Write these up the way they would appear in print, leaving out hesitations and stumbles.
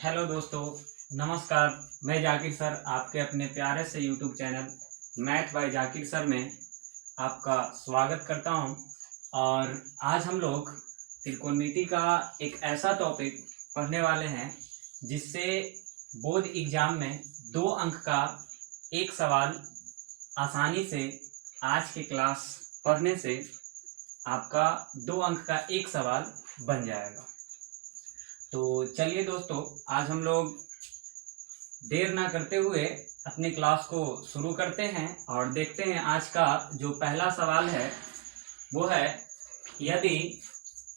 Hello दोस्तों, नमस्कार। मैं जाकिर सर आपके अपने प्यारे से YouTube channel math bye Zakir sir में आपका स्वागत करता हूं। और आज हम लोग त्रिकोणमिति का एक ऐसा टॉपिक पढ़ने वाले हैं जिससे बोर्ड एग्जाम में 2 अंक का एक सवाल आसानी से आज के क्लास पढ़ने से आपका 2 अंक का एक सवाल बन जाएगा। तो चलिए दोस्तों, आज हम लोग देर ना करते हुए अपने क्लास को शुरू करते हैं और देखते हैं आज का जो पहला सवाल है वो है, यदि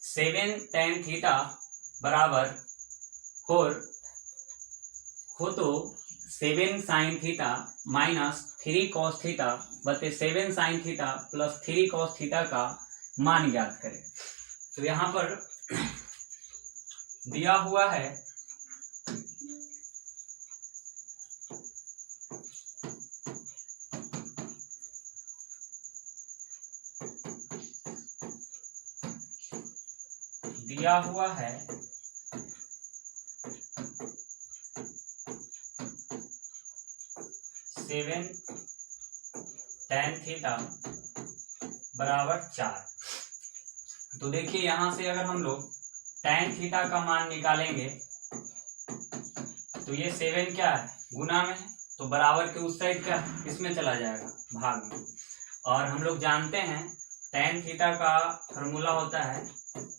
7 tan थीटा बराबर 4 हो तो 7 sin theta minus 3 cos theta बटे 7 sin theta plus 3 cos theta का मान ज्ञात करें। तो यहाँ पर दिया हुआ है सेवन tan थीटा बराबर 4। तो देखिए यहां से अगर हम लोग tan थीटा का मान निकालेंगे तो ये 7 क्या है, गुना में है, तो बराबर के उस साइड क्या इसमें चला जाएगा, भाग में। और हम लोग जानते हैं tan थीटा का फॉर्मूला होता है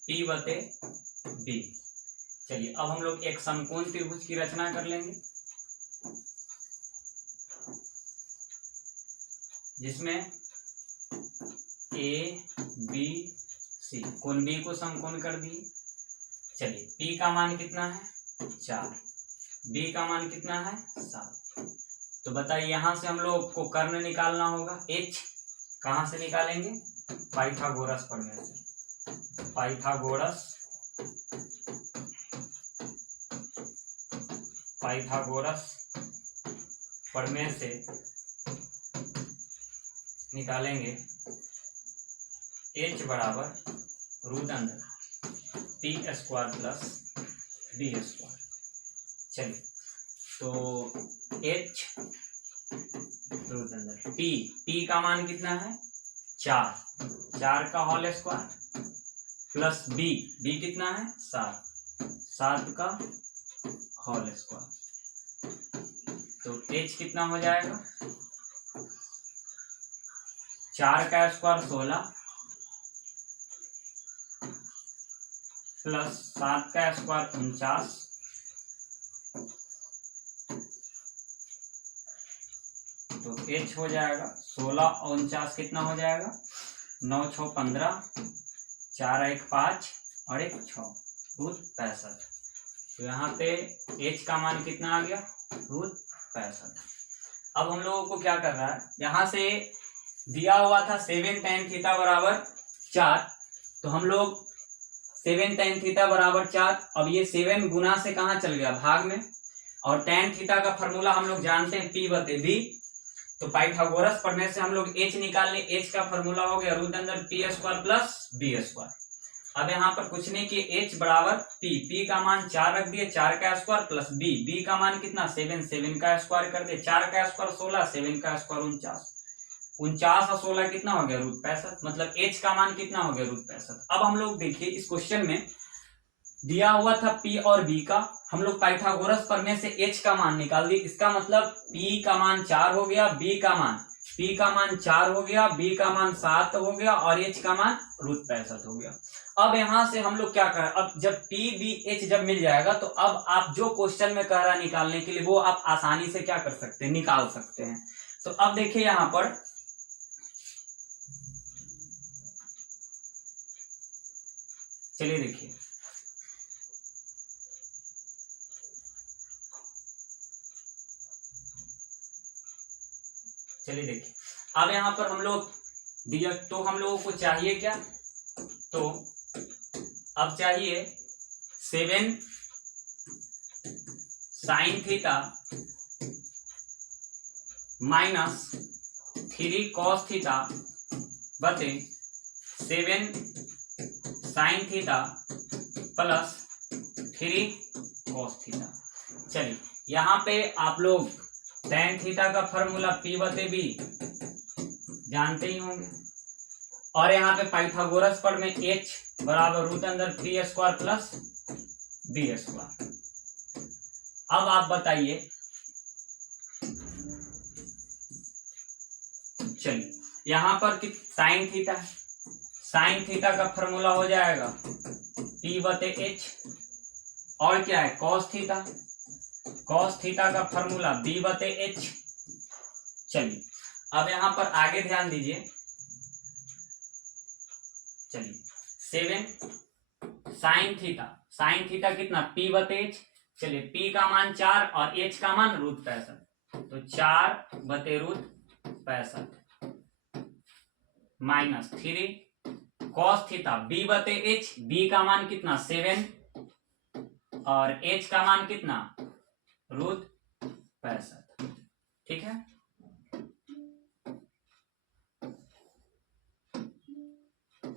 P बटे B। चलिए अब हम लोग एक समकोण त्रिभुज की रचना कर लेंगे जिसमें A B C, कोण B को समकोण कर दिए। चलिए P का मान कितना है 4, B का मान कितना है 7। तो बताइए यहां से हम लोग को कर्ण निकालना होगा। H कहां से निकालेंगे, पाइथागोरस प्रमेय से। पाइथागोरस प्रमेय से निकालेंगे H बराबर root under P square plus B square. चलिए तो H रूट अंडर P का मान कितना है 4 का होल स्क्वायर प्लस B कितना है 7 का होल स्क्वायर। तो H कितना हो जाएगा, 4 का स्क्वायर 16 प्लस 7 का स्क्वायर 49 तो H हो जाएगा 16 और 49 कितना हो जाएगा, 9 6 15, 4 1 5 और 1 6, रूट 65। तो यहाँ पे H का मान कितना आ गया, रूट 65। अब हम लोगों को क्या करना है, यहाँ से दिया हुआ था 7 tan थीटा बराबर 4, तो हम लोग 7 tan थीटा बराबर 4, अब ये 7 गुना से कहाँ चल गया, भाग में। और tan थीटा का फॉर्मूला हम लोग जानते हैं P बटे B, तो पाइथागोरस प्रमेय से हम लोग H निकाल ले। H का फॉर्मूला हो गया root under P square plus B square. अब यहाँ पर कुछ नहीं किए, H बराबर P का मान 4 रख दिए, 4 का स्क्वायर प्लस B का मान कितना 7 का स्क्वायर कर दिए, 4 का स्क्वायर 16, 7 का स्क्वायर 49 और 16 कितना हो गया, रूट 65। मतलब H का मान कितना हो गया, रूट 65। अब हम लोग देखिए इस क्वेश्चन में दिया हुआ था P और B का, हम लोग पाइथागोरस प्रमेय से H का मान निकाल दिए। इसका मतलब P का मान 4 हो गया, P का मान 4 हो गया, B का मान 7 हो गया और H का मान रूट 65 हो गया। अब यहां से हम लोग क्या करें, अब जब P B H जब मिल जाएगा तो अब आप जो क्वेश्चन में कह रहा निकालने के लिए वो आप आसानी से क्या कर सकते हैं, निकाल सकते हैं। तो अब देखिए यहां पर चलिए देखिए अब यहां पर हम लोग दिया, तो हम लोगों को चाहिए क्या, तो अब चाहिए 7 sin theta minus 3 cos theta बटे 7 sin theta plus 3 cos theta. चलिए यहाँ पे आप लोग tan थीटा का फॉर्मूला P/B जानते ही होंगे, और यहाँ पे पाइथागोरस पर में h बराबर रूट अंदर p² प्लस b²। अब आप बताइए, चलिए यहाँ पर कि साइन थीटा है, साइन थीटा का फॉर्मूला हो जाएगा P/H, और क्या है कॉस थीटा, कॉस थीटा का फॉर्मूला B/H। चलिए अब यहाँ पर आगे ध्यान दीजिए, चलिए 7 साइन थीटा, साइन थीटा कितना P/H। चलिए P का मान 4 और H का मान √65, तो 4/√65 minus 3 cos theta B/H, B का मान कितना 7 और H का मान कितना √65। ठीक है,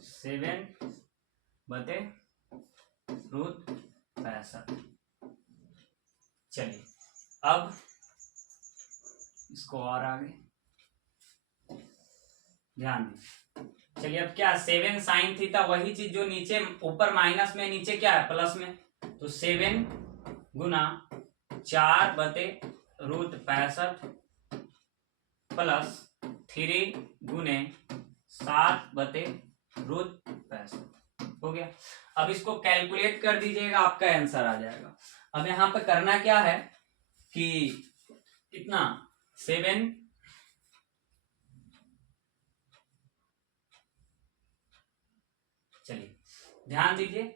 सेवन बटे √65। चलिए अब इसको और आगे ध्यान दीजिए। चलिए अब क्या 7 साइन थीटा, वही चीज जो नीचे ऊपर माइनस में, नीचे क्या है प्लस में, तो 7 गुना 4/√65 प्लस 3 गुने 7/√65 हो गया। अब इसको कैलकुलेट कर दीजिएगा, आपका आंसर आ जाएगा। अब यहाँ पे करना क्या है कि कितना 7 चलिए ध्यान दीजिए,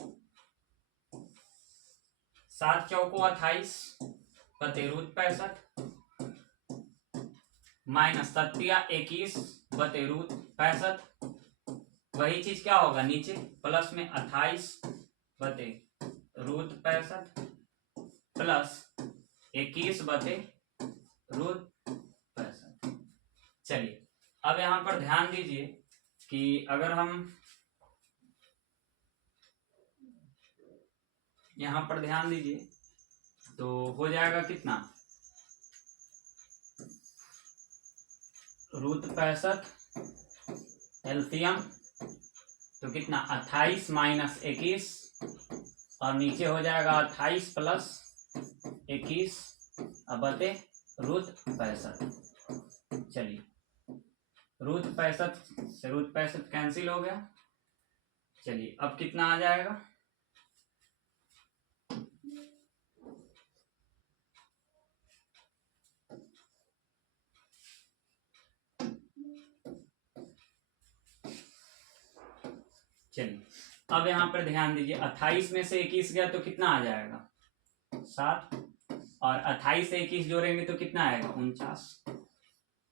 7 चौको 28/√65 माइनस 21/√65, वही चीज क्या होगा नीचे प्लस में 28/√65 प्लस 21/√65। चलिए अब यहां पर ध्यान दीजिए कि अगर हम यहां पर ध्यान दीजिए तो हो जाएगा कितना √65 एलसीएम, तो कितना 28 माइनस 21 और नीचे हो जाएगा 28 प्लस 21/√65। चलिए √65 से √65 कैंसिल हो गया। चलिए अब कितना आ जाएगा, चलिए अब यहाँ पर ध्यान दीजिए, 28 में से 21 गया तो कितना आ जाएगा 7, और 28 से 21 जोड़ेंगे तो कितना आएगा 49,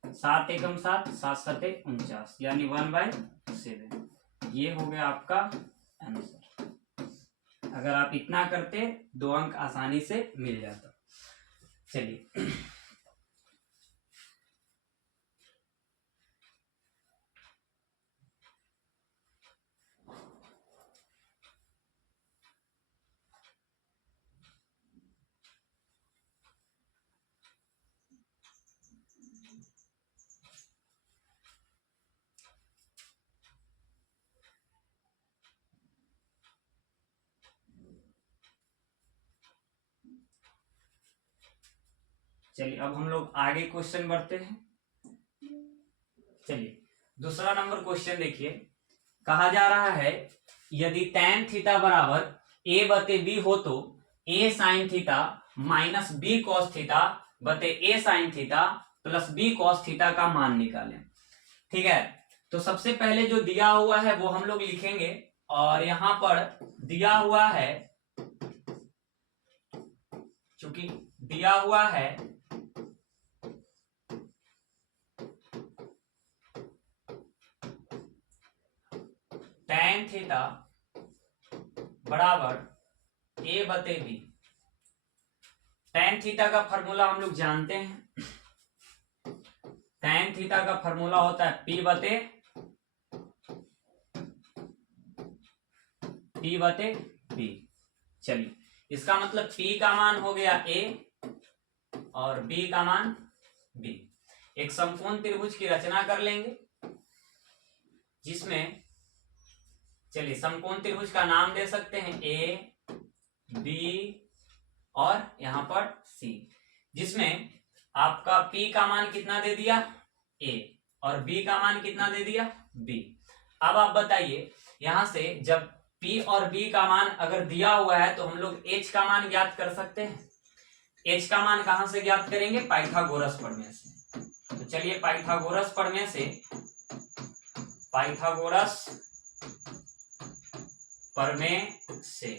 7 एकम 7, 7 सते 49, यानी 1/7। ये हो गया आपका आंसर। अगर आप इतना करते 2 अंक आसानी से मिल जाता। चलिए चलिए अब हम लोग आगे क्वेश्चन बढ़ते हैं। चलिए दूसरा नंबर क्वेश्चन देखिए, कहा जा रहा है यदि tan थीटा बराबर a/b हो तो a sine theta minus b cos theta बटे a sine theta plus b cos theta का मान निकालें। ठीक है, तो सबसे पहले जो दिया हुआ है वो हम लोग लिखेंगे, और यहां पर दिया हुआ है, चूंकि दिया हुआ है tan थीटा बराबर a/b। tan थीटा का फॉर्मूला हम लोग जानते हैं, tan थीटा का फॉर्मूला होता है P/B। चलिए इसका मतलब P का मान हो गया a और b का मान b। एक समकोण त्रिभुज की रचना कर लेंगे जिसमें, चलिए समकोण त्रिभुज का नाम दे सकते हैं ए बी और यहां पर सी, जिसमें आपका p का मान कितना दे दिया a और b का मान कितना दे दिया b। अब आप बताइए यहां से जब p और b का मान अगर दिया हुआ है तो हम लोग h का मान ज्ञात कर सकते हैं। h का मान कहां से ज्ञात करेंगे? पाइथागोरस प्रमेय से। तो चलिए पाइथागोरस प्रमेय से, पाइथागोरस प्रमेय से,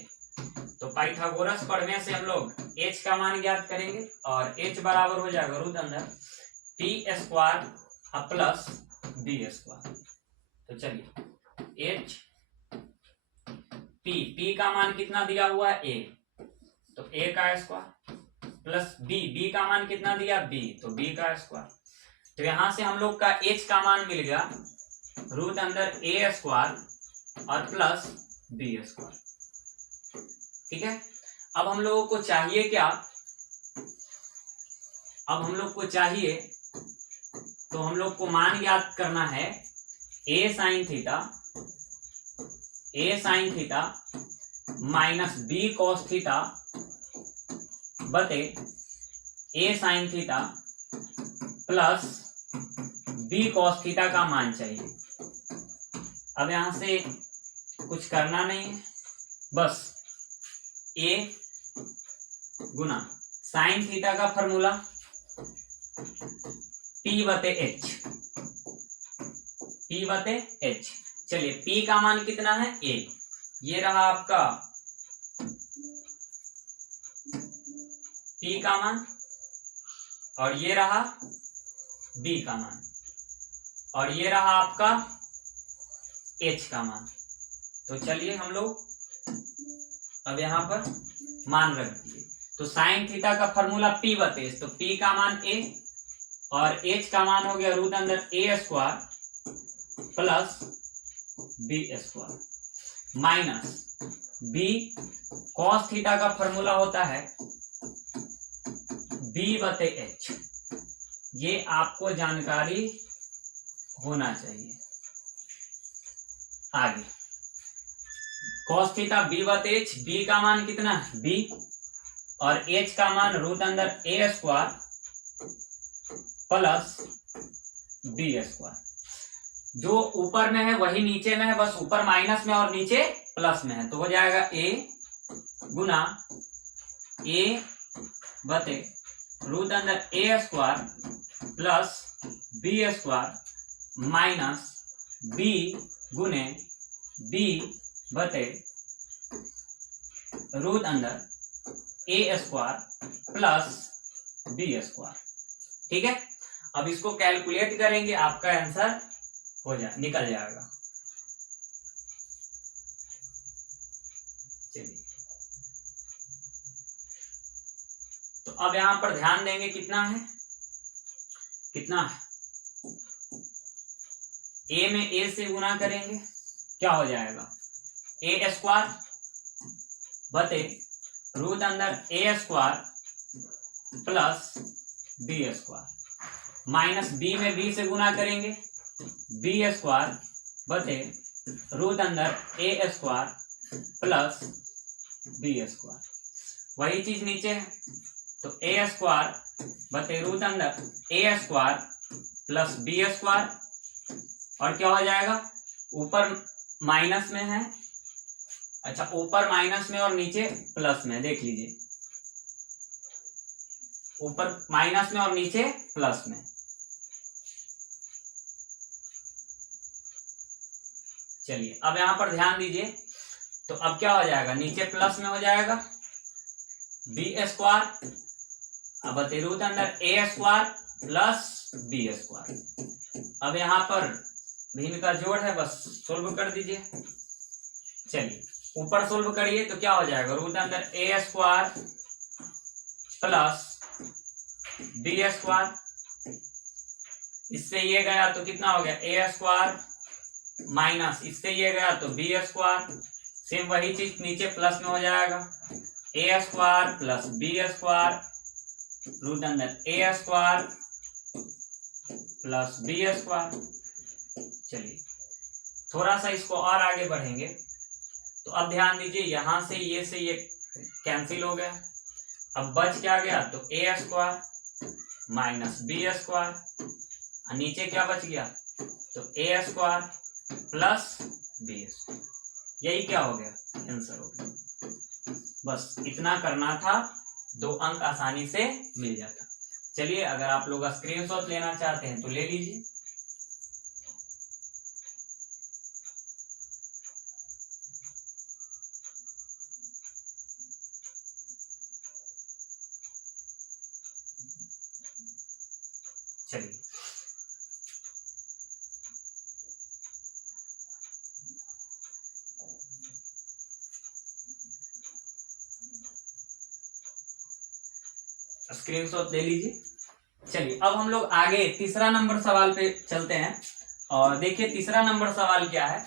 तो पाइथागोरस प्रमेय से हम लोग h का मान ज्ञात करेंगे और h बराबर हो जाएगा रूट अंदर p square plus b square. तो चलिए h p का मान कितना दिया हुआ है a, तो a का स्क्वायर प्लस b का मान कितना दिया b, तो b का स्क्वायर। तो यहां से हम लोग का h का मान मिल गया रूट अंदर a स्क्वायर और प्लस b स्क्वायर। ठीक है, अब हम लोगों को चाहिए क्या? अब हम लोग को चाहिए, तो हम लोग को मान ज्ञात करना है a sine theta minus b cos theta बटे a sine theta plus b cos theta का मान चाहिए। अब यहां से कुछ करना नहीं है, बस a गुना साइन थीटा का फॉर्मूला p बटे h। चलिए p का मान कितना है a, ये रहा आपका p का मान और ये रहा b का मान और ये रहा आपका h का मान। तो चलिए हम लोग अब यहाँ पर मान रख दिए, तो साइन थीटा का फॉर्मूला p बटे h, तो p का मान a और h का मान हो गया रूट अंदर a square plus b square minus b cos theta का फॉर्मूला होता है b बटे h। ये आपको जानकारी होना चाहिए। आगे कॉस थीटा b बटे h, b का मान कितना है b और h का मान रूट अंदर a square plus b square. जो ऊपर में है वही नीचे में है, बस ऊपर माइनस में और नीचे प्लस में है, तो हो जाएगा a गुना a बटे रूट अंदर a square plus b square minus b गुने b बटे रूट अंदर a square plus b square. ठीक है, अब इसको कैलकुलेट करेंगे, आपका आंसर निकल जाएगा। चलिए, तो अब यहां पर ध्यान देंगे कितना है a में a से गुना करेंगे, क्या हो जाएगा a स्क्वायर बटे रूट अंदर a square plus b square minus b में b से गुना करेंगे b स्क्वायर बटे रूट अंदर a square plus b square. वही चीज नीचे है, तो a स्क्वायर बटे रूट अंदर a square plus b square और क्या हो जाएगा, ऊपर माइनस में है, अच्छा ऊपर माइनस में और नीचे प्लस में, देख लीजिए ऊपर माइनस में और नीचे प्लस में। चलिए अब यहां पर ध्यान दीजिए, तो अब क्या हो जाएगा, नीचे प्लस में हो जाएगा बी स्क्वायर अब बटे रूट अंदर a square plus b square. अब यहाँ पर भिन्न का जोड़ है, बस सोल्व कर दीजिए। चलिए ऊपर सोल्व करिए तो क्या हो जाएगा, रूट अंदर a square plus b square, इससे ये गया तो कितना हो गया a स्क्वायर माइनस इससे ये गया तो b स्क्वायर, सेम वही चीज नीचे प्लस में हो जाएगा a square plus b square root अंदर a square plus b square. चलिए थोड़ा सा इसको और आगे बढ़ेंगे तो अब ध्यान दीजिए, यहां से ये कैंसिल हो गया। अब बच क्या गया, तो ए स्क्वायर माइनस बी स्क्वायर, नीचे क्या बच गया, तो ए स्क्वायर प्लस बी स्क्वायर। यही क्या हो गया, आंसर हो गया। बस इतना करना था, 2 अंक आसानी से मिल जाता। चलिए अगर आप लोग स्क्रीनशॉट लेना चाहते हैं तो ले लीजिए। चलिए स्क्रीनशॉट ले लीजिए। चलिए अब हम लोग आगे तीसरा नंबर सवाल पे चलते हैं। और देखिए तीसरा नंबर सवाल क्या है,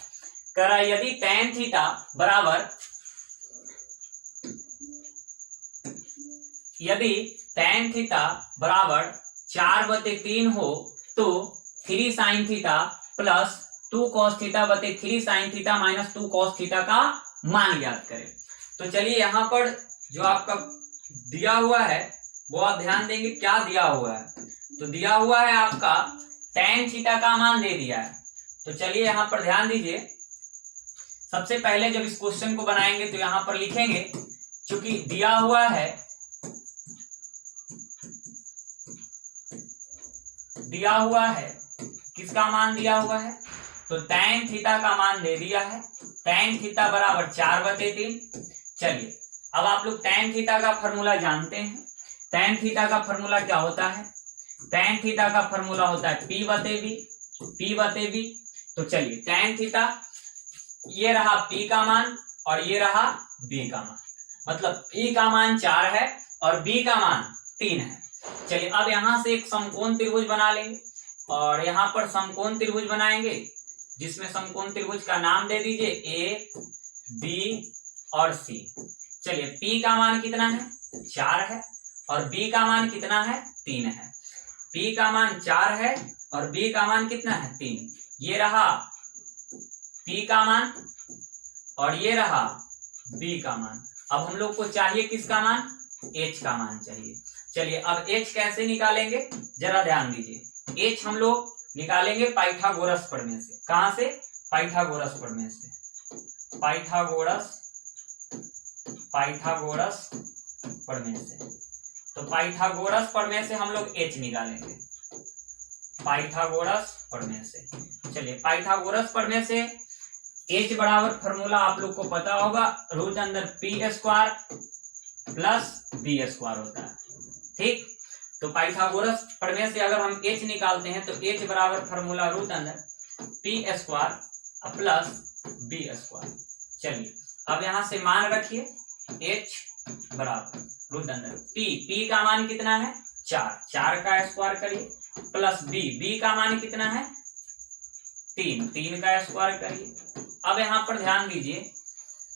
करा यदि tan थीटा बराबर, यदि tan थीटा बराबर 4/3 हो तो 3 sin theta plus 2 cos theta बटे 3 sin theta minus 2 cos theta का मान ज्ञात करें। तो चलिए यहाँ पर जो आपका दिया हुआ है वो आप ध्यान देंगे क्या दिया हुआ है। तो दिया हुआ है आपका tan थीटा का मान दे दिया है। तो चलिए यहाँ पर ध्यान दीजिए, सबसे पहले जब इस क्वेश्चन को बनाएंगे तो यहाँ पर लिखेंगे, चूंकि दिया हुआ है, दिया हुआ है किसका मान दिया हुआ है, तो tan थीटा का मान दे दिया है। tan थीटा बराबर 4/3। चलिए अब आप लोग tan थीटा का फॉर्मूला जानते हैं। tan थीटा का फॉर्मूला क्या होता है, tan थीटा का फॉर्मूला होता है P/B। तो चलिए tan थीटा, ये रहा P का मान और ये रहा B का मान, मतलब P का मान 4 है और B का मान 3 है। चलिए अब यहां से एक समकोण त्रिभुज बना लेंगे और यहाँ पर समकोण त्रिभुज बनाएंगे, जिसमें समकोण त्रिभुज का नाम दे दीजिए A, B और C। चलिए P का मान कितना है, 4 है और B का मान कितना है, 3 है। P का मान 4 है और B का मान कितना है, 3। ये रहा P का मान और ये रहा B का मान। अब हम लोग को चाहिए किसका मान, H का मान चाहिए। चलिए अब H कैसे निकालेंगे, जरा ध्यान दीजिए। H हम लोग निकालेंगे पाइथागोरस प्रमेय से। कहां से, पाइथागोरस प्रमेय से, पाइथागोरस प्रमेय से। तो पाइथागोरस प्रमेय से हम लोग H निकालेंगे, पाइथागोरस प्रमेय से। चलिए पाइथागोरस प्रमेय से H बराबर फॉर्मूला आप लोग को पता होगा, रूट अंदर P² प्लस B² होता है, ठीक। तो पाइथागोरस प्रमेय से अगर हम H निकालते हैं तो H बराबर फॉर्मूला रूट अंदर P² प्लस B²। चलिए अब यहां से मान रखिए, H बराबर रूट अंदर P का मान कितना है, 4 का स्क्वायर करिए, प्लस B का मान कितना है, 3 का स्क्वायर करिए। अब यहाँ पर ध्यान दीजिए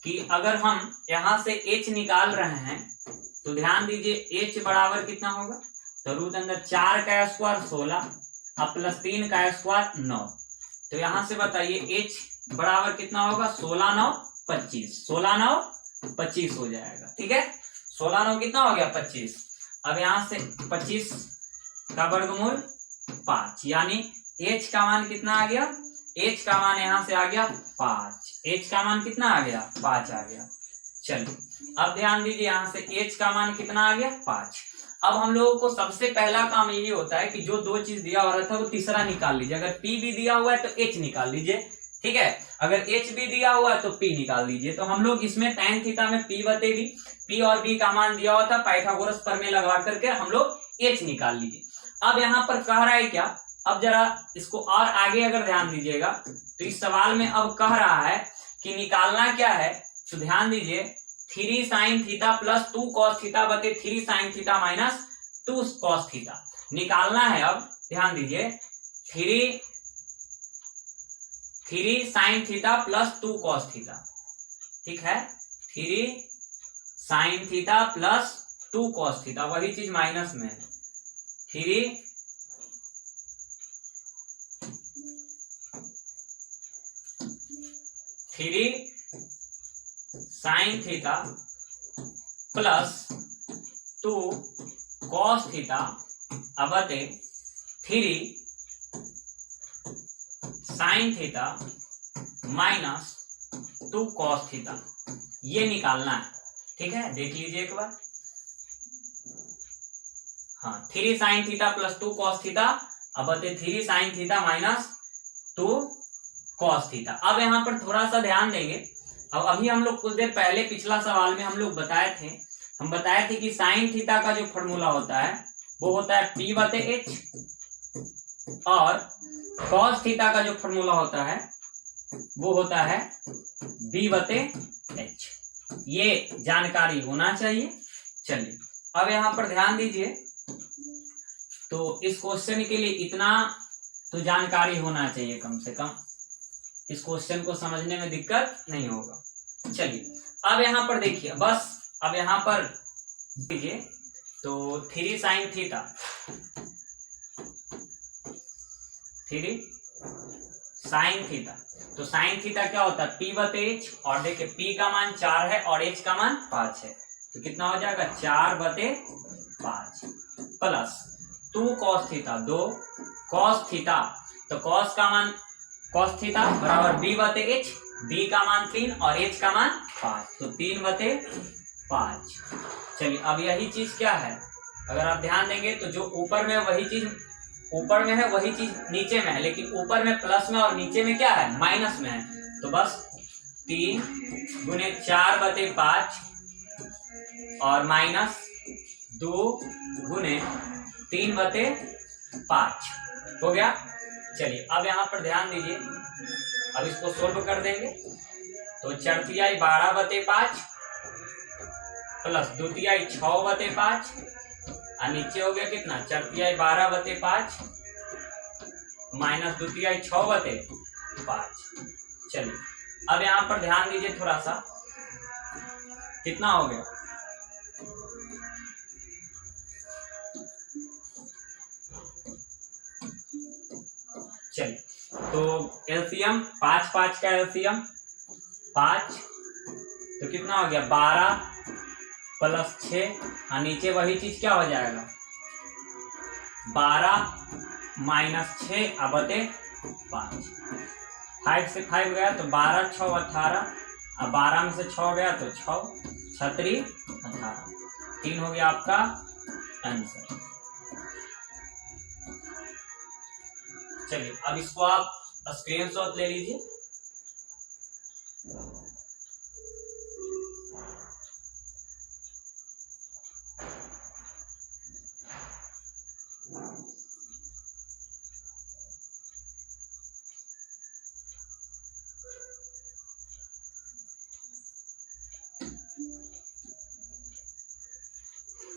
कि अगर हम यहाँ से H निकाल रहे हैं तो ध्यान दीजिए H बराबर कितना होगा, तो रूट अंदर 4 का स्क्वायर 16 अब प्लस 3 का स्क्वायर 9। तो यहाँ से बताइए H बराबर कितना होगा, 16 9 25, 16 9 25 हो जाएगा, ठीक है। 16 9 कितना हो गया, 25। अब यहाँ से 25 का वर्गमूल 5, यानी H का मान कितना आ गया, H का मान यहाँ से आ गया 5। H का मान कितना आ गया, 5 आ गया। चलिए अब ध्यान दीजिए, यहाँ से H का मान कितना आ गया, 5। अब हम लोगों को सबसे पहला काम ये होता है कि जो 2 चीज दिया हुआ था वो तीसरा निकाल लीजिए। अगर P भी दिया हुआ है तो H निकाल लीजिए, ठीक है। अगर H भी दिया हुआ है तो P निकाल लीजिए। तो हम लोग इसमें tan थीटा में P और B का मान दिया हुआ था, पाइथागोरस प्रमेय लगा करके हम लोग H निकाल लीजिए। अब यहाँ पर कह रहा है क्या, अब जरा इसको और आगे अगर ध्यान दीजिएगा तो इस सवाल में अब कह रहा है कि निकालना क्या है, तो ध्यान दीजिए 3 sin theta plus 2 cos theta बटे 3 sin theta minus 2 cos theta निकालना है। अब ध्यान दीजिए 3 sin theta plus 2 cos theta, ठीक है। 3 sin theta plus 2 cos theta, वही चीज माइनस में है, 3 sin theta plus 2 cos theta बटे 3 sin theta minus 2 cos theta, ये निकालना है। ठीक है, देख लीजिए एक बार। हाँ, 3 sin theta plus 2 cos theta बटे 3 sin theta minus 2 cos theta. अब यहाँ पर थोड़ा सा ध्यान देंगे। अब अभी हम लोग कुछ देर पहले पिछला सवाल में हम लोग बताए थे कि साइन थीटा का जो फॉर्मूला होता है वो होता है P बटे H, और cos थीटा का जो फॉर्मूला होता है वो होता है B बटे H। ये जानकारी होना चाहिए। चलिए अब यहाँ पर ध्यान दीजिए, तो इस क्वेश्चन के लिए इतना तो जानकारी होना चाहिए कम से कम, इस क्वेश्चन को समझने में दिक्कत नहीं होगा। चलिए अब यहाँ पर देखिए, बस अब यहाँ पर देखिए, तो 3 sin थीटा, 3 sin थीटा, तो sin थीटा क्या होता है P बटे H, और देखिए P का मान 4 है और H का मान 5 है, तो कितना हो जाएगा 4 बटे 5 plus 2 cos theta, 2 cos theta, तो cos का मान cos थीटा बराबर B बटे H, B का मान 3 और H का मान 5, तो 3 बटे 5। चलिए अब यही चीज क्या है, अगर आप ध्यान देंगे तो जो ऊपर में वही चीज ऊपर में है वही चीज नीचे में है, लेकिन ऊपर में प्लस में और नीचे में क्या है माइनस में है, तो बस 3 गुने 4 बटे 5 और माइनस 2 गुने 3 बटे 5 हो गया। चलिए अब यहाँ पर ध्यान दीजिए, अब इसको सोल्व कर देंगे, तो 4 12 बटे 5 प्लस 2 6 बटे 5 और नीचे हो गया कितना 4 12 बटे 5 माइनस 2 6 बटे 5। चलिए अब यहाँ पर ध्यान दीजिए थोड़ा सा, कितना हो गया, चलिए तो एलसीएम 5 5 का एलसीएम 5, तो कितना हो गया 12 प्लस 6 और नीचे वही चीज क्या हो जाएगा 12 माइनस 6 बटे 5, 5 से 5 गया तो 12 6 18, अब 12 में से 6 गया तो 6 6 3 18, 3 हो गया आपका आंसर। चलिए अब इसको आप स्क्रीनशॉट ले लीजिए।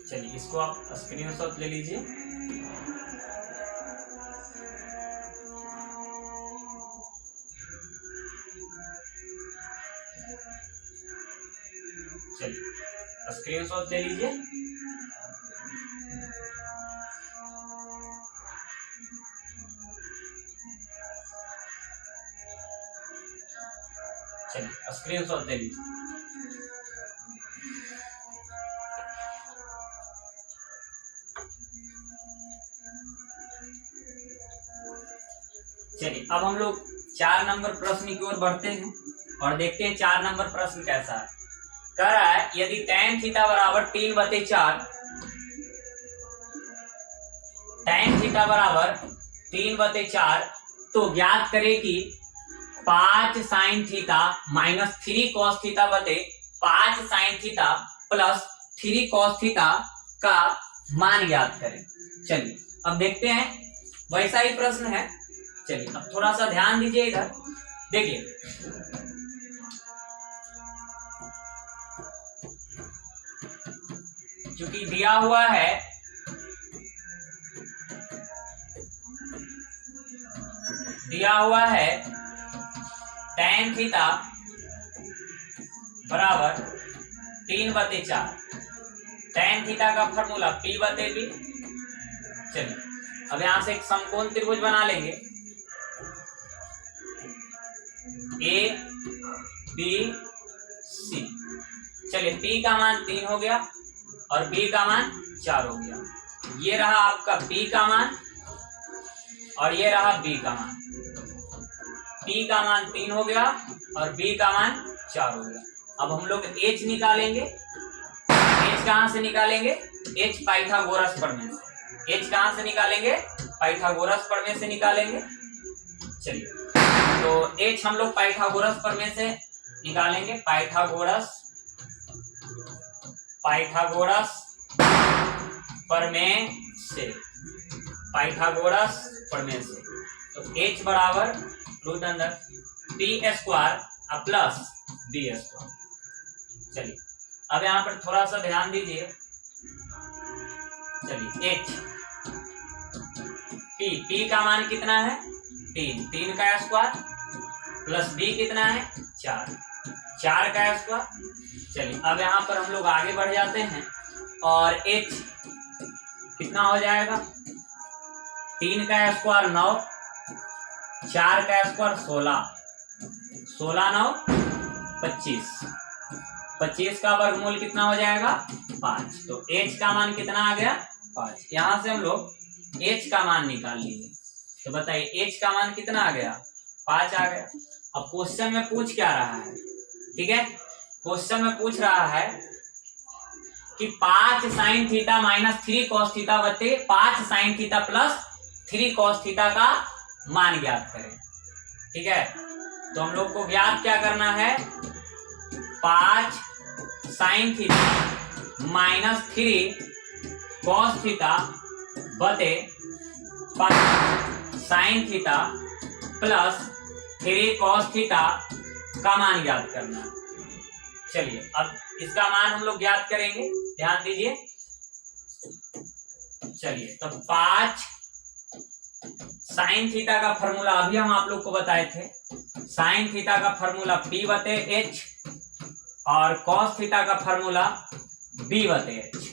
चलिए इसको आप स्क्रीनशॉट ले लीजिए। चलिए स्क्रीनशॉट ले लीजिए। चलिए स्क्रीनशॉट ले लीजिए। चलिए अब हम लोग 4 नंबर प्रश्न की ओर बढ़ते हैं और देखते हैं 4 नंबर प्रश्न कैसा है। कह रहा है यदि tan थीटा बराबर 3 बटे 4, tan थीटा बराबर 3 बटे 4, तो ज्ञात करें कि 5 sine theta minus 3 cos theta बटे 5 sine theta plus 3 cos theta का मान ज्ञात करें। चलिए अब देखते हैं, वैसा ही प्रश्न है। चलिए अब थोड़ा सा ध्यान दीजिए इधर, देखिए क्योंकि दिया हुआ है tan थीटा बराबर 3 बटे 4, tan थीटा का फॉर्मूला P बटे B। चलिए अब यहां से एक समकोण त्रिभुज बना लेंगे, A B C। चलिए P का मान 3 हो गया और B का मान 4 हो गया। ये रहा आपका P का मान और ये रहा B का मान। P का मान 3 हो गया और B का मान 4 हो गया। अब हम लोग H निकालेंगे। H कहां से निकालेंगे? H पाइथागोरस प्रमेय से। H कहां से निकालेंगे? पाइथागोरस प्रमेय से निकालेंगे। चलिए तो H हम लोग पाइथागोरस प्रमेय से निकालेंगे। पाइथागोरस प्रमेय से, पाइथागोरस प्रमेय से। तो H बराबर रूट अंदर P square plus B square. चलिए अब यहाँ पर थोड़ा सा ध्यान दीजिए। चलिए H P का मान कितना है? 3 का स्क्वायर प्लस B कितना है? 4 का स्क्वायर। चलिए अब यहाँ पर हम लोग आगे बढ़ जाते हैं और H कितना हो जाएगा? 3 का स्क्वायर 9, 4 का स्क्वायर 16, 16 9 25, 25 का वर्गमूल कितना हो जाएगा? 5। तो H का मान कितना आ गया? 5। यहां से हम लोग H का मान निकाल लिए। तो बताइए H का मान कितना आ गया? 5 आ गया। अब क्वेश्चन में पूछ क्या रहा है? ठीक है, क्वेश्चन में पूछ रहा है कि 5 sine theta minus 3 cos theta बटे 5 sine theta plus 3 cos theta का मान ज्ञात करें। ठीक है, तो हम लोग को ज्ञात क्या करना है? 5 sine theta minus 3 cos theta बटे 5 sine theta plus 3 cos theta का मान ज्ञात करना है। चलिए अब इसका मान हम लोग ज्ञात करेंगे, ध्यान दीजिए। चलिए तो 5 साइन थीटा का फॉर्मूला अभी हम आप लोग को बताए थे। साइन थीटा का फॉर्मूला P बटे H और कॉस थीटा का फॉर्मूला B बटे H।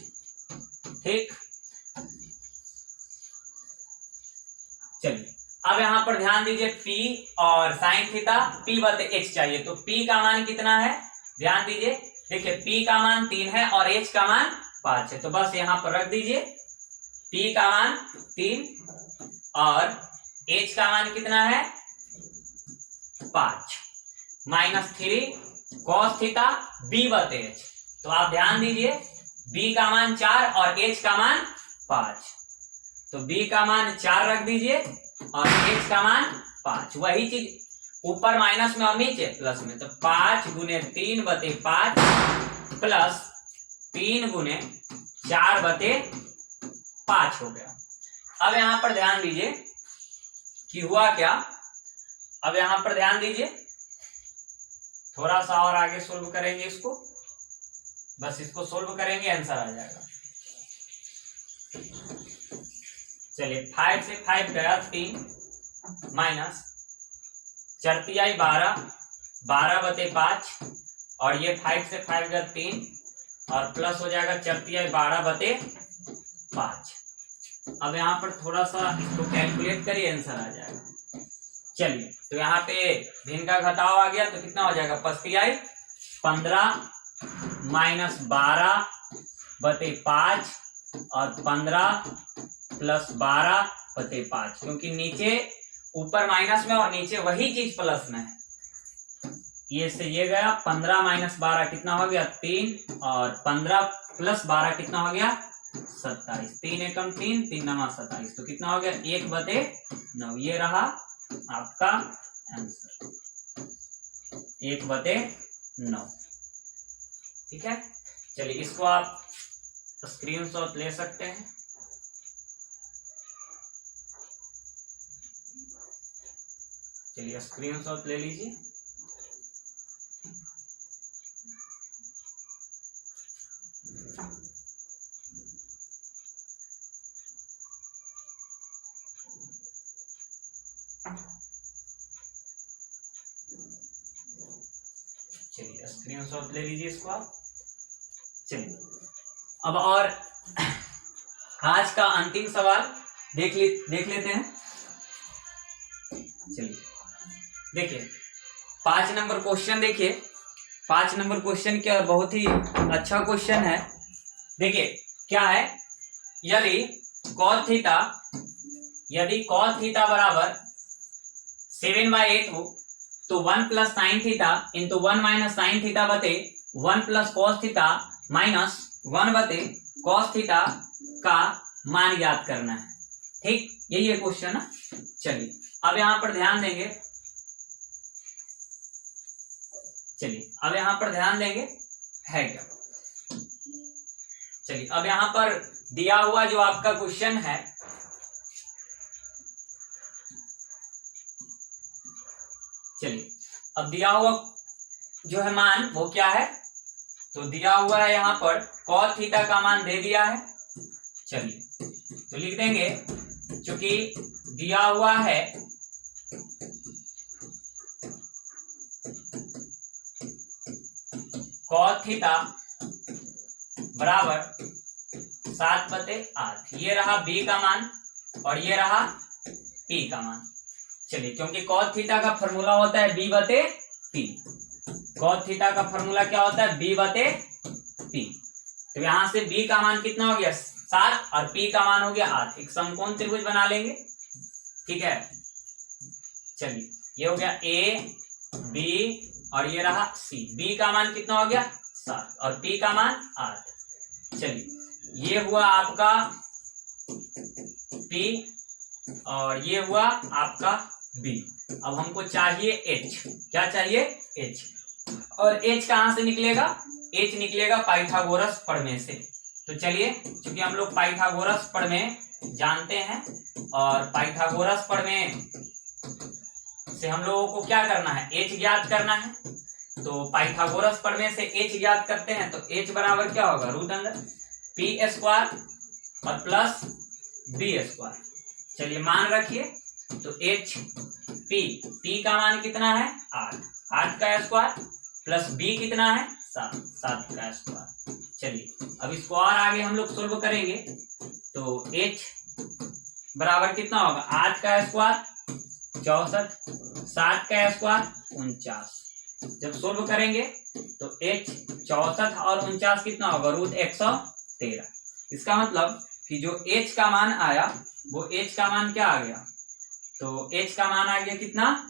ठीक, चलिए अब यहां पर ध्यान दीजिए। P और साइन थीटा P बटे H चाहिए, तो P का मान कितना है? ध्यान दीजिए, देखिए P का मान 3 है और H का मान 5 है, तो बस यहां पर रख दीजिए। P का मान 3 और H का मान कितना है? 5 माइनस 3 कॉस थीटा B बटे H। तो आप ध्यान दीजिए, B का मान 4 और H का मान 5, तो B का मान 4 रख दीजिए और H का मान 5। वही चीज ऊपर माइनस में और नीचे प्लस में, तो 5 गुने 3 बटे 5 प्लस 3 गुने 4 बटे 5 हो गया। अब यहां पर ध्यान दीजिए कि हुआ क्या। अब यहां पर ध्यान दीजिए, थोड़ा सा और आगे सोल्व करेंगे इसको, बस इसको सोल्व करेंगे आंसर आ जाएगा। चलिए 5 से 5 गया 3 माइनस 4 तिहाई 12, 12 बटे 5 और ये 5 से 5 गया 3 और प्लस हो जाएगा 4 तिहाई 12 बटे 5। अब यहाँ पर थोड़ा सा इसको कैलकुलेट करिए, आंसर आ जाएगा। चलिए तो यहाँ पे भिन्न का घटाव आ गया, तो कितना हो जाएगा? 5 तिहाई 15 माइनस 12 बटे 5 और 15 प्लस 12 बटे 5, क्योंकि नीचे ऊपर माइनस में और नीचे वही चीज प्लस में है। ये से ये गया 15 माइनस 12 कितना हो गया? 3 और 15 प्लस 12 कितना हो गया? 27। 3 एकम 3, 3 नमा 27, तो कितना हो गया? 1 बटे 9। ये रहा आपका आंसर, 1 बटे 9। ठीक है, चलिए इसको आप स्क्रीनशॉट ले सकते हैं। चलिए स्क्रीनशॉट ले लीजिए। चलिए स्क्रीनशॉट ले लीजिए इसको आप। चलिए अब और आज का अंतिम सवाल देख लेते हैं। चलिए देखिए 5 नंबर क्वेश्चन। देखिए 5 नंबर क्वेश्चन क्या बहुत ही अच्छा क्वेश्चन है। देखिए क्या है, यदि cos थीटा बराबर 7/8 हो तो 1 plus sine theta into 1 minus sine theta बते 1 प्लस कॉस थीटा माइनस 1 बते कॉस थीटा का मान ज्ञात करना है। ठीक, यही है क्वेश्चन है। चलिए अब यहां पर ध्यान देंगे। है क्या। चलिए अब यहां पर दिया हुआ जो आपका क्वेश्चन है, चलिए अब दिया हुआ जो है मान वो क्या है, तो दिया हुआ है यहाँ पर cos थीटा का मान दे दिया है। चलिए तो लिख देंगे, चूंकि दिया हुआ है cos थीटा बराबर 7/8, ये रहा b का मान और ये रहा p का मान। चलिए क्योंकि cos थीटा का फॉर्मूला होता है b/p, cos थीटा का फॉर्मूला क्या होता है b/p। तो यहां से b का मान कितना हो गया 7 और p का मान हो गया 8। एक समकोण त्रिभुज बना लेंगे। ठीक है, चलिए ये हो गया a b और ये रहा c। b का मान कितना हो गया 7 और p का मान 8। चलिए ये हुआ आपका p और ये हुआ आपका b। अब हमको चाहिए h। क्या चाहिए h, और h कहां से निकलेगा, h निकलेगा पाइथागोरस प्रमेय से। तो चलिए क्योंकि हम लोग पाइथागोरस प्रमेय जानते हैं और पाइथागोरस प्रमेय से हम लोगों को क्या करना है, h ज्ञात करना है। तो पाइथागोरस प्रमेय से h ज्ञात करते हैं तो h बराबर क्या होगा √p² और प्लस b²। चलिए मान रखिए तो h p का मान कितना है 8 का स्क्वायर प्लस b कितना है 7 का स्क्वायर। चलिए अब इसको और आगे हम लोग सोल्व करेंगे तो h बराबर कितना होगा 8 का स्क्वायर 64, 7 का स्क्वायर 49। जब सोल्व करेंगे तो h 64 और 49 कितना होगा √113। इसका मतलब कि जो h का मान आया वो h का मान क्या आ गया, तो h का मान आ गया कितना,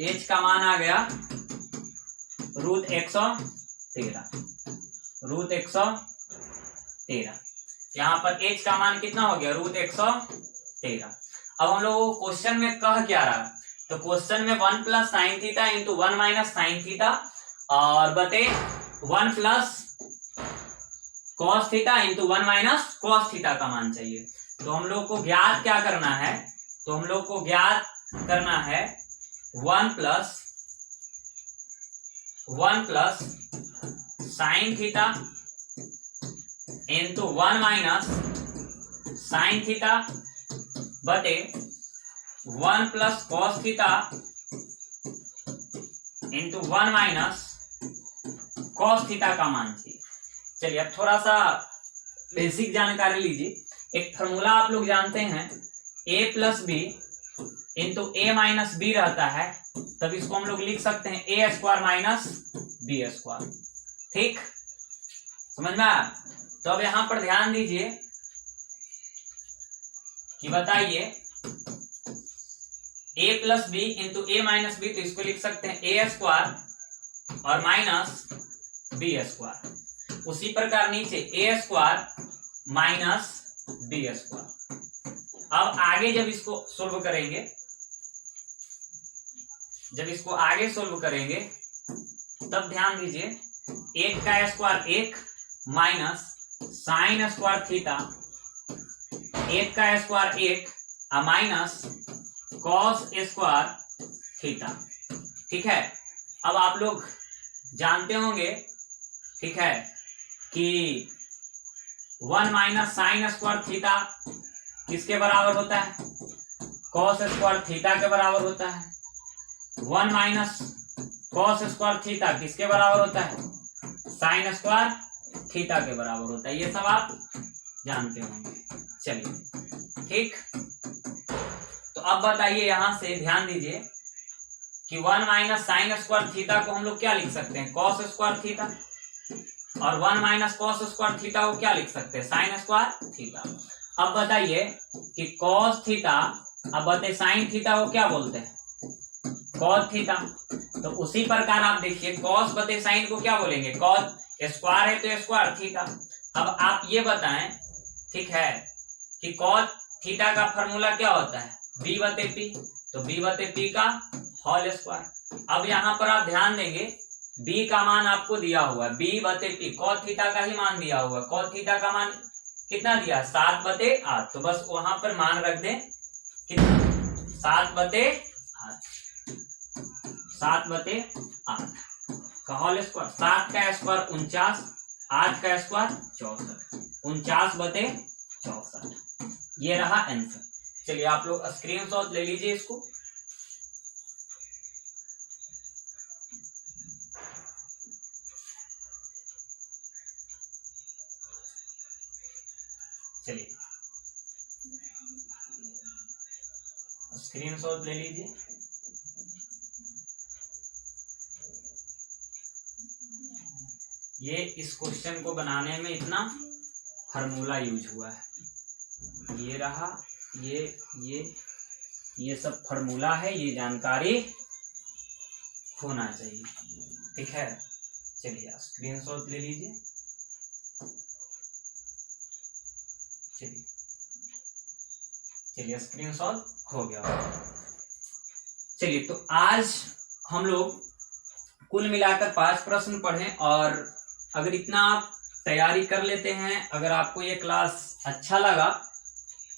h का मान आ गया √113। यहाँ पर h का मान कितना हो गया √113। अब हम लोग क्वेश्चन में कह क्या रहा, तो क्वेश्चन में 1 plus sine theta into 1 minus sine theta और बटे 1 plus cos theta into 1 minus cos theta का मान चाहिए। तो हम लोग को ज्ञात क्या करना है, तो हम लोग को ज्ञात करना है 1 plus sine theta into 1 minus sine theta बटे 1 plus cos theta into 1 minus cos theta का मान चाहिए। चलिए अब थोड़ा सा बेसिक जानकारी लीजिए। एक फॉर्मूला आप लोग जानते हैं a plus b into a minus b रहता है, तब इसको हम लोग लिख सकते हैं a² माइनस b²। ठीक, समझ में आया। तो अब यहां पर ध्यान दीजिए कि बताइए a plus b into a minus b, तो इसको लिख सकते हैं a² और माइनस b²। उसी प्रकार नीचे a² माइनस b²। अब आगे जब इसको सोल्व करेंगे, तब ध्यान दीजिए 1 का square 1 minus sine square theta, 1 का square 1 minus cos square theta. ठीक है, अब आप लोग जानते होंगे, ठीक है, कि 1 माइनस साइन स्क्वायर थीटा किसके बराबर होता है, कॉस स्क्वायर थीटा के बराबर होता है। 1 माइनस कॉस स्क्वायर थीटा किसके बराबर होता है, साइन स्क्वायर थीटा के बराबर होता है, ये सब आप जानते होंगे। चलिए ठीक, तो अब बताइए, यहां से ध्यान दीजिए कि 1 माइनस साइन स्क्वायर थीटा को हम लोग क्या लिख सकते हैं, कॉस स्क्वायर थीटा, और 1 माइनस कॉस स्क्वायर थीटा को क्या लिख सकते हैं, साइन स्क्वायर थीटा। अब बताइए कि कॉस थीटा, अब बताइए साइन थीटा को क्या बोलते हैं, कॉस थीटा। तो उसी प्रकार आप देखिए कॉस बते साइन को क्या बोलेंगे, कॉस स्क्वायर है तो स्क्वायर थीटा। अब आप ये बताएं, ठीक है, कि कॉस थीटा का फॉर्मूला क्या होता है, बी बते पी, तो बी बते पी का होल स्क्वायर। अब यहां पर आप ध्यान देंगे b का मान आपको दिया हुआ है, b बते पी, कॉस थीटा का ही मान दिया हुआ है। कॉस थीटा का मान कितना दिया, 7/8, तो बस वहां पर मान रख दें कितना, 7/8, 7/8 का होल स्क्वायर। 7 का स्क्वायर 49, 8 का स्क्वायर 64, 49/64, ये रहा आंसर। चलिए आप लोग स्क्रीनशॉट ले लीजिए इसको। चलिए स्क्रीनशॉट ले लीजिए। ये इस क्वेश्चन को बनाने में इतना फार्मूला यूज हुआ है, ये रहा, ये सब फार्मूला है, ये जानकारी होना चाहिए, ठीक है। चलिए स्क्रीनशॉट ले लीजिए। चलिए स्क्रीनशॉट हो गया। चलिए तो आज हम लोग कुल मिलाकर 5 प्रश्न पढ़े, और अगर इतना आप तैयारी कर लेते हैं, अगर आपको ये क्लास अच्छा लगा,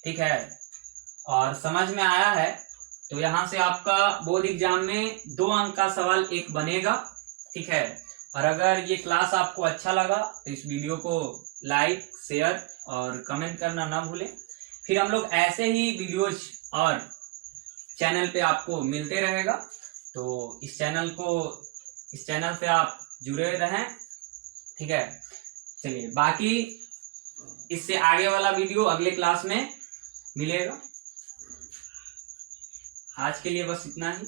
ठीक है, और समझ में आया है, तो यहाँ से आपका बोर्ड एग्जाम में 2 अंक का सवाल एक बनेगा, ठीक है। और अगर ये क्लास आपको अच्छा लगा तो इस वीडियो को लाइक, शेयर और कमेंट करना ना भूलें। फिर हम लोग ऐसे ही वीडियोज और चैनल पे आपको मिलते रहेगा, तो इस चैनल पे आप जुड़े रहें, ठीक है। चलिए बाकी इससे आगे वाला वीडियो अगले क्लास में मिलेगा। आज के लिए बस इतना ही।